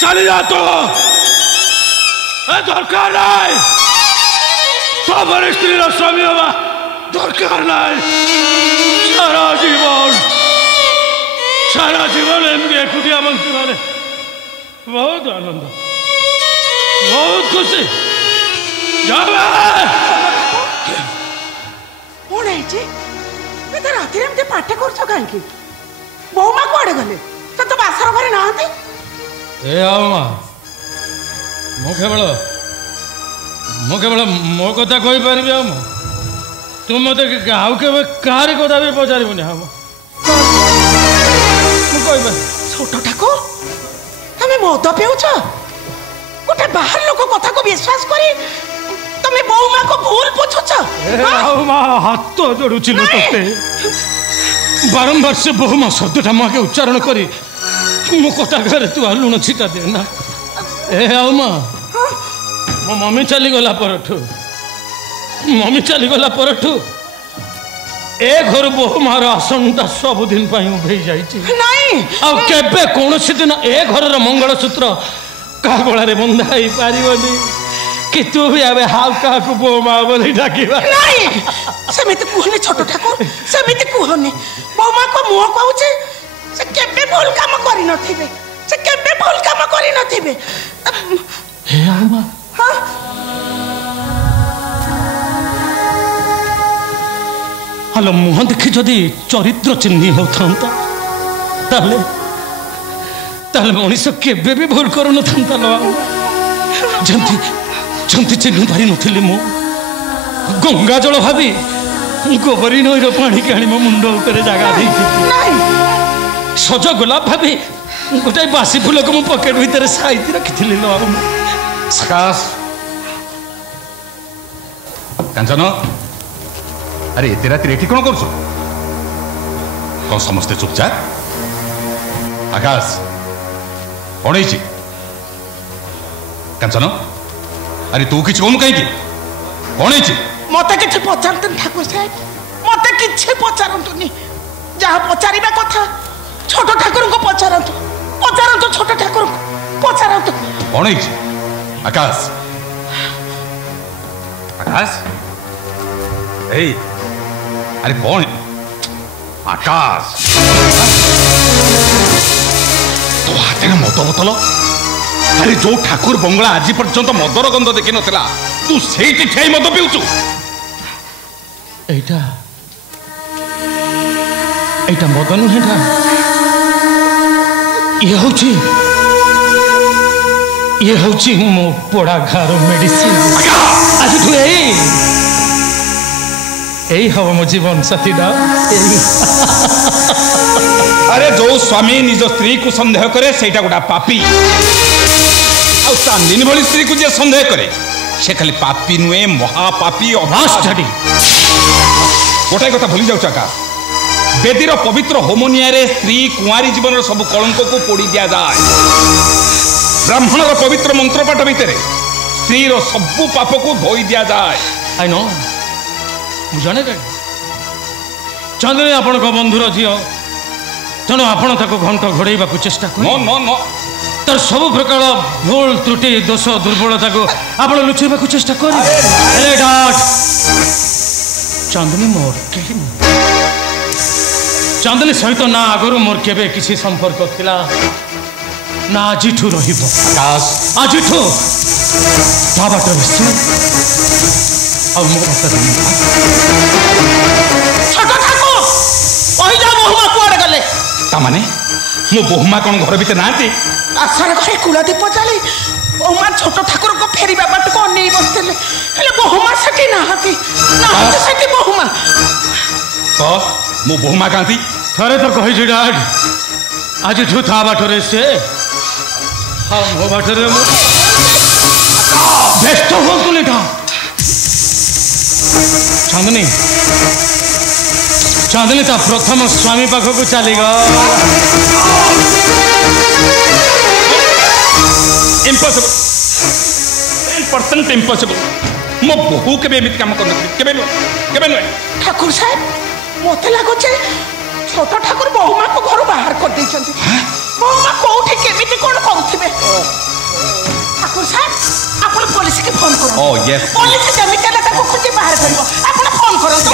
चली जा तो दरकार नाई सब स्त्री स्वामी हवा दरकार नाई सारा जीवन एमती एकुटिया बंची मारे बहुत आनंद बहुत खुशी कौन है राति पाठ कर कहीं बहुमा कड़े गले तो बासर घरे नहांती केवल मो कथा कही पारि तू मत आउ के कहारी कथा भी पचारबुनि छोट ठाकुर तमें मद पिउछ गोटे बाहर लोक कथा को विश्वास करी तमें बहुमा को भूल पूछुछ हाथ जोड़ुची तोते बारंबार से बहुमा शब्दटा मो आगे उच्चारण करी मो कथा घरे तू लुण छिटा दे ना ए आउमा मो मम्मी चली गला परठू ए घर बहुमार आसनटा सबुदिन उभे जाबे कौन दिन ए घर मंगलसूत्र क्या गलार बंधा हो पारनी कि तू भी आवे हाउ क्या बहुमा बोली डाकिबा सेमिति कहनी छोट ठाकुर सेमिति कहनी बहुमा को मुह कहूचे से केबे भूल काम करि नथिबे से केबे भूल काम करि नथिबे हे आमा हां हलो मुह देखि जदि चरित्र चिन्ह होता ताले ताले मनीष केबे भी भूल करू नथंता लो जंती जंती चिन्ह पारि नथिली मो गंगा जल भाबी गोबरी नईर पानी के आनी मो मुंड ऊपर जगह दे सज गोलाप भाबी गोटे बासी फूल को मो पॉकेट भीतर साइती रखिथिली लो आकाश कांचन अरे एते राति एठी कोन करछु कौन समस्ते चुपचाप आकाश कौन है कांचन अरे तू किछ कहनु कहीं कौन है मत कि पचारतन ठाकुर साहेब मत कि पचारतुनि जहाँ पचारिबा कथा छोट ठाकुर को पचारतु पचारतु छोट ठाकुर को पचारतु कौन है आकाश आकाश ए अरे कौन आकाश तो हाथ में मद बोतल अरे जो ठाकुर बंगला आज पर्यंत मदर गंध देखी नथिला तू सेठी ठेई मद पिउचु एटा एटा मद नुहेटा ये होची मो पोड़ा घर मेडिसिन आज तू यही हम मो जीवन साथी दा अरे जो स्वामी निज स्त्री को संदेह करे सेटा गोटा पापी आ चांदिनी भली स्त्री को जे संदेह करे से खाली पापी नुए महापापी अभास झाड़ी गोटाए कथा भूली जाऊ आकाश बेदीर पवित्र होमोनिया रे स्त्री कुआरी जीवन सब कलंक को पोड़ी दिया जाए ब्राह्मणर पवित्र मंत्रपाठ भितर स्त्री सबु पाप को धोई दिया जाए आई नो जाने चांदनी आपण बंधुर झील तेणु आपण घंट घोड़ाइबा चेष्टा कर तर सब प्रकार भूल त्रुटि दोष दुर्बलता को आप लुचेबा चेष्टा कर चांदनी मोर चांदनी सहित ना आगु मोर केबे किसी संपर्क थिला ना आजिठू रहिबो आजिठू ता बाट से आ मो बता छोट ठाकुर ओहि जा बहुमा कुआडे गले ता माने मो बहुमा कोन घर भीतर नाती आसार घरे कुलदीप जाली बहुमा छोट ठाकुर को फेरिबा बाट को नहीं बसले हेले बहुमा सकी नाहती सकी बहुमा तो मो बहुमा कांती थरे तो कहि डैड आज ठू था बाटरे से हां मो बाटरे मो व्यस्त हो तुलेटा चांदनी चांदनी ता प्रथम स्वामी पाख को चली गो इम्पॉसिबल 10% इम्पॉसिबल मो बहु के एमती काम कर ठाकुर साहेब मत लगुचे छोट ठाकुर ବୋହୁମାକୁ ଘରୁ ବାହାର କରିଦେଇଛନ୍ତି ବୋହୁମା କୋଉଠି କେମିତି କଣ କରୁଥିବେ ଠାକୁର ସାହେବ ଆପଣ ପୋଲିସକି ଫୋନ କରନ୍ତୁ Oh, yes. ପୋଲିସ ଯେମିତି ହେଲେ ତାକୁ ଖୋଜି ବାହାର କରିବ ଆପଣ ଫୋନ କରନ୍ତୁ